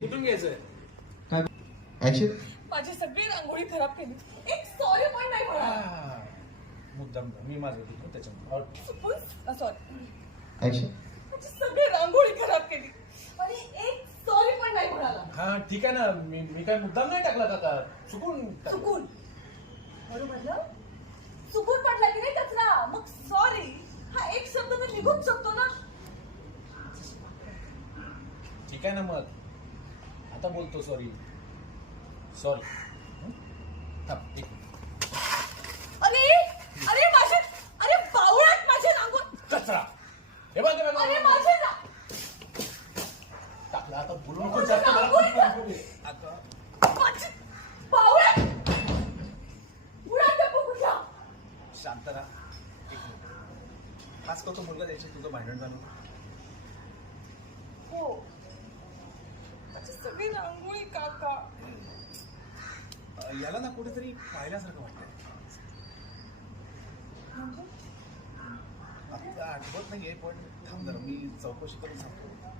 कुठून घ्यायचंय? काय ऍक्शन माझी सगळी रांगोळी खराब केली. एक सॉरी पण नाही म्हणाला. मुद्दाम मी माझं घेतो त्याच्यामुळे चुकून सॉरी. ऍक्शन माझी सगळी रांगोळी खराब केली आणि एक सॉरी पण नाही म्हणाला. हा ठीक आहे ना, मी काय मुद्दाम नाही टाकला काका, चुकून चुकून बरोबर ना? चुकून पडला की नाही कचरा, मग सॉरी हा एक शब्द तर निघून शकतो ना. ठीक आहे ना, मग आता बोलतो सॉरी. सॉरी. अरे अरे माझे, अरे बावळट माझे रांगोळी, कचरा हे बघ अरे माझे टाकला. आता बोलू नको माझं जास्त, मला रांगोळी खूप रांगोळी आहे. आता माझे बावळट उडा टप्पू कुठला. शांत राहा. एक मिनिट. हाच तो मुलगा द्यायची तुझं भांडण झालं. हो माझी सगळी रांगोळी काका. याला ना कुठेतरी पाहिल्यासारखं वाटतंय. म्हणजे आता आठवत नाहीये, पण थांब जरा मी चौकशी करून सांगतो.